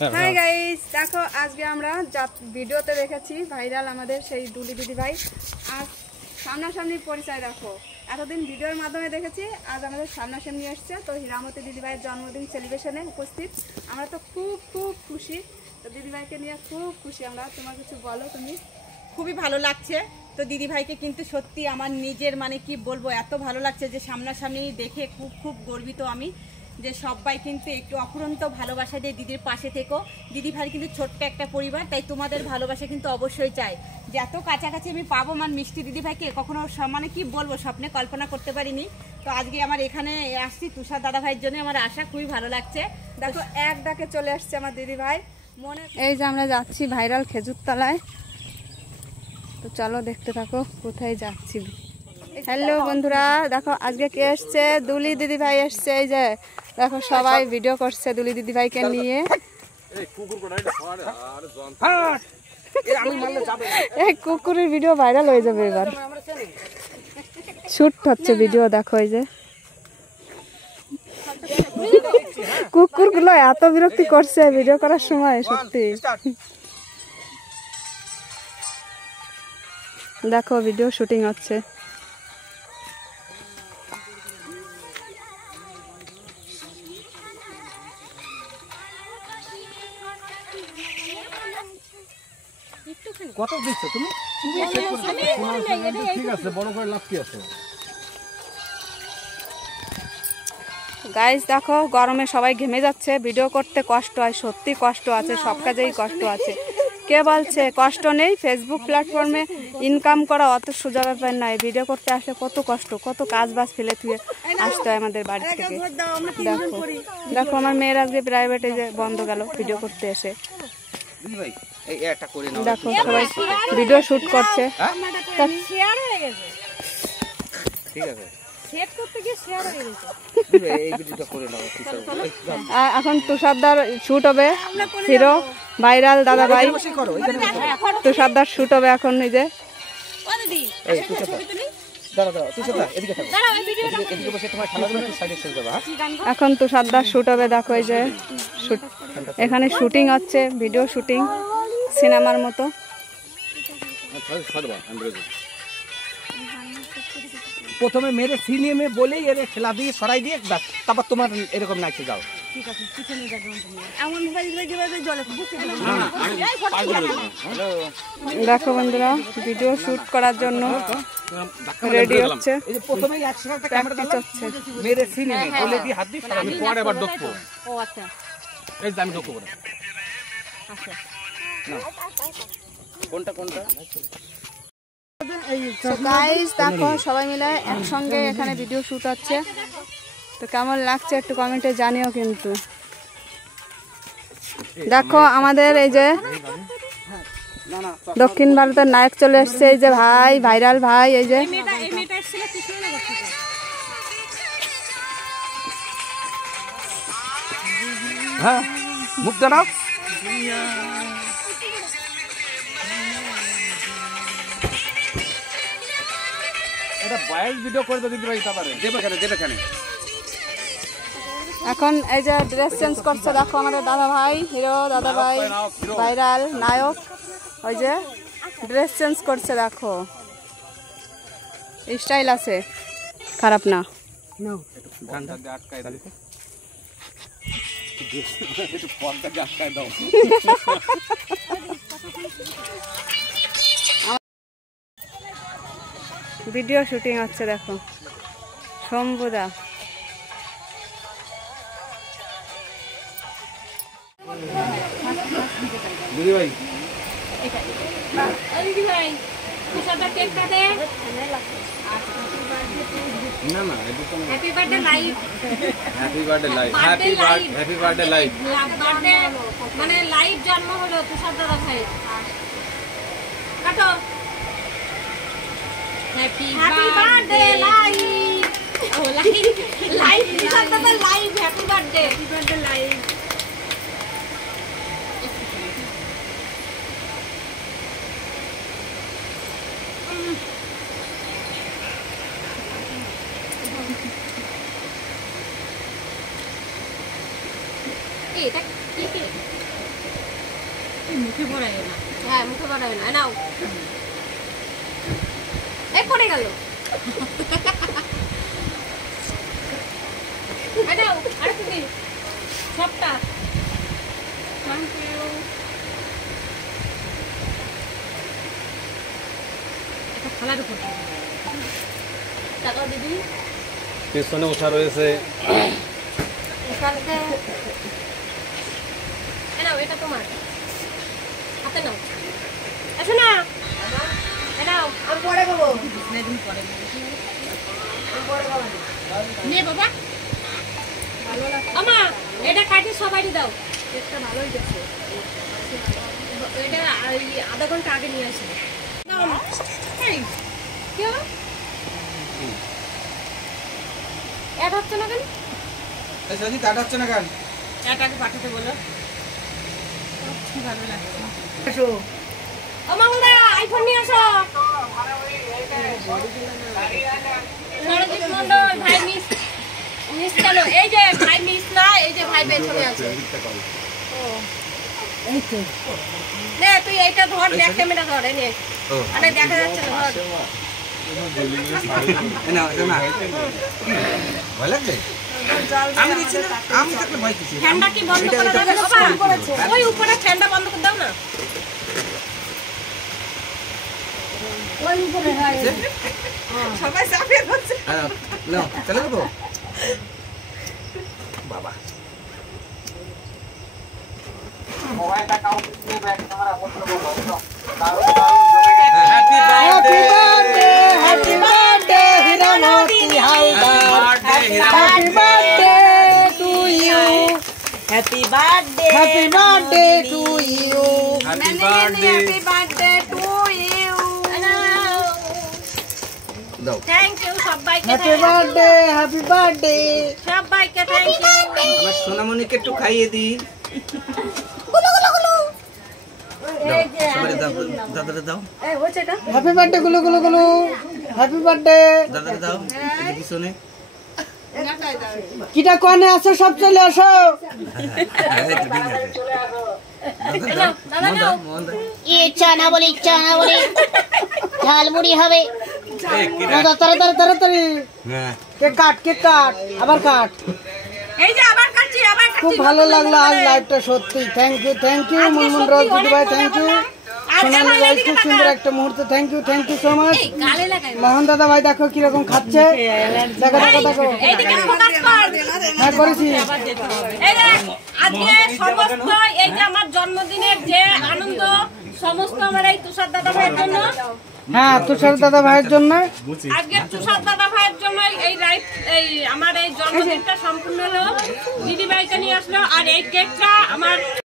Hi guys, দেখো আজকে আমরা ভিডিওতে দেখেছি ভাইরাল আমাদের সেই দুলি দিদি ভাই। আজ সামনাসামনি পরিচয় দেখো। এতদিন ভিডিওর মাধ্যমে দেখেছি, আজ আমাদের সামনাসামনি এসছে। তো হীরামতি দিদি ভাইয়ের জন্মদিন সেলিব্রেশনে উপস্থিত। আমরা তো খুব খুব খুশি। তো দিদি ভাইকে নিয়ে খুব খুশি আমরা। তোমার কিছু বলো তুমি। খুবই ভালো লাগছে। তো দিদি ভাইকে কিন্তু সত্যি আমার নিজের কি বলবো, এত ভালো লাগছে যে সামনাসামনি দেখে খুব খুব গর্বিত আমি যে সবাই কিন্তু একটু অফুরন্ত ভালোবাসা দিয়ে দিদির পাশে থেকো। দিদি ভাই কিন্তু ছোট্ট একটা পরিবার, তাই তোমাদের ভালোবাসা কিন্তু অবশ্যই চাই। যে এত কাছাকাছি আমি পাবো মিষ্টি দিদি ভাইকে কখনো কি বলবো, স্বপ্নে কল্পনা করতে পারিনি। তো আজকে আমার এখানে আসছি তুষার দাদা ভাইয়ের জন্য, আমার আশা খুবই ভালো লাগছে। দেখো এক ডাকে চলে আসছে আমার দিদি ভাই। এই যে আমরা যাচ্ছি ভাইরাল খেজুর তলায়। তো চলো দেখতে থাকো কোথায় যাচ্ছি। হ্যালো বন্ধুরা, দেখো আজকে কে এসছে, দুলি দিদি ভাই এসছে। এই যে দেখো সবাই ভিডিও করছে দুলি দিদি ভাইকে নিয়ে। এই কুকুরের ভিডিও ভাইরাল হয়ে যাবে এবার। শুট হচ্ছে ভিডিও, দেখো এই যে কুকুরগুলো এত বিরক্তি করছে ভিডিও করার সময়, সত্যি। দেখো ভিডিও শুটিং হচ্ছে। কত দিচ্ছ তুমি? ঠিক আছে, বড় করে লাভ কি আছে? গাইস দেখো গরমে সবাই ঘেমে যাচ্ছে, ভিডিও করতে কষ্ট হয়, সত্যি কষ্ট আছে, সব কাজেই কষ্ট আছে। কে বলছে কষ্ট নেই? ফেসবুক প্ল্যাটফর্মে ইনকাম করা অত সোজা ব্যাপার নয়। ভিডিও করতে আসলে কত কষ্ট, কত কাজ বাজ ফেলে থুয়ে আসতে হয় আমাদের বাড়ি থেকে। দেখো দেখো আমার মেয়ের আজকে প্রাইভেটে যে বন্ধ গেল ভিডিও করতে এসে। দেখো সবাই ভিডিও শুট করছে। এখন তুষারদার শুট হবে, হিরো ভাইরাল দাদা ভাই তুষারদার শুট হবে এখন। নিজে এখন তুষারদার শুট হবে, দেখো এই যে এখানে শুটিং হচ্ছে, ভিডিও শুটিং সিনেমার মতো। প্রথমে মেরে সিনেমে বলেই এর খেলা দিয়ে সরাই দিয়ে তারপর তোমার এরকম নাচে যাও। দেখো বন্ধুরা ভিডিও শুট করার জন্য রেডি হচ্ছে, প্রথমেই প্র্যাকটিস হচ্ছে। মেরে সিনেমে বলে দিয়ে হাত দিয়ে সরাই পরে আবার দেখবো। ও আচ্ছা, এই যে আমি দেখবো কোনটা কোনটা। গাইস দেখো সবাই মিলে একসঙ্গে এখানে ভিডিও শুট হচ্ছে। তো কেমন লাগছে একটু কমেন্টে জানিও কিন্তু। দেখো আমাদের এই যে দক্ষিণ ভারতের নায়ক চলে এসছে, এই যে ভাই ভাইরাল ভাই। এই যে হ্যাঁ মুখ দাঁড়াও। এখন এই যে ড্রেস চেঞ্জ করছে, দেখো আমাদের দাদা ভাই হিরো দাদা ভাই ভাইরাল নায়ক। ওই যে ড্রেস চেঞ্জ করছে, দেখো স্টাইল আছে, খারাপ না। ভিডিও শুটিং হচ্ছে, দেখো শম্ভুদা। দিদি ভাই না না happy birthday live, happy birthday live, happy birthday live, মানে লাইভ জন্ম হলো তুষার দাদা ভাই। কাটো হ্যাপি বার্থডে লাইভ, ও লাইভ লাইভ তুষার দাদা লাইভ, হ্যাপি বার্থডে লাইভ। এটা কি মুখে পড়ে না। হ্যাঁ মুখে বাড়াবে না, নাও। এই পড়ে গেল। নাও আর তুমি সবটা। Thank you. এটা খালার উপর টাকা দিবি। পেছনে উষা রয়েছে। এখানতে নাও, এটা তোমার হাতে নাও। আসো না, নাও। আমি পরে খাবো। নে বাবা, আমা এটা কাটি সবাইকে দাও। এটা ভালোই গেছে, এটা আধা ঘন্টা আগে নিয়ে আসি। দাও আমা। এই কি হলো? অ্যাড হচ্ছে না কেন? এই সজি কাটা হচ্ছে না কেন? এটাকে পাঠাতে বলো। কি ভালো লাগছে। আসো ও মামুদা আইফোন নিয়ে আসো। নরজিৎ মন্ডল ভাই মিস কেন? এই যে ভাই মিস না, এই যে ভাই পেছনে আছে। এই তো নে তুই এইটা ধর, ব্যাক ক্যামেরা ধর। এই নে, আরে দেখা যাচ্ছে না, ধর। না না ভালো লাগবে। আমি দিচ্ছি না, আমি থাকলে ভয় কিছু। ফ্যানটা কি বন্ধ করা যাবে বাবা? ওই উপরে ফ্যানটা বন্ধ করে দাও না। ওই উপরে হয়। সবাই চাপিয়ে ধরছে। নাও চলে যাবো বাবা। Happy birthday happy birthday হিরামতি Haldar happy birthday to you happy birthday happy birthday to you happy birthday. Happy birthday to you. দাও থ্যাংক ইউ সবাইকে, হ্যাপি বার্থডে হ্যাপি বার্থডে। সবাইকে থ্যাংক ইউ। আমার সোনামণিকে একটু খাইয়ে দিই। দাদারে দাও। হ্যাপি বার্থডে গুলো গুলো গুলো। হ্যাপি বার্থডে দাদারে দাও। এই পিছনে কিটা কোনে আসো, সব চলে আসো। ইচ্ছা না বলে ঝালমুড়ি হবে। তাড়াতাড়ি তাড়াতাড়ি কেক কাট, কেক কাট, আবার কাট। এই যে আবার কাটছি, আবার কাটছি। খুব ভালো লাগলো আজ লাইভটা, সত্যি থ্যাংক ইউ মুনমুন রোজ দিদি ভাই, থ্যাংক ইউ সোনালি ভাই, খুব সুন্দর একটা মুহূর্ত, থ্যাংক ইউ সো মাচ। গালে লাগাই। মোহন দাদা ভাই দেখো কিরকম খাচ্ছে, দেখো দেখো দেখো। এইদিকে ফোকাস কর। হ্যাঁ করেছি। এই যে আজকে সমস্ত এই যে আমার জন্মদিনের যে আনন্দ, সমস্ত আমার এই তুষার দাদা ভাইয়ের জন্য। হ্যাঁ তুষার দাদা ভাইয়ের জন্য, আজকে তুষার দাদা ভাইয়ের জন্য এই লাইফ, এই আমার এই জন্মদিনটা সম্পূর্ণ হলো। দিদি ভাইকে নিয়ে আসলো, আর এই কেকটা আমার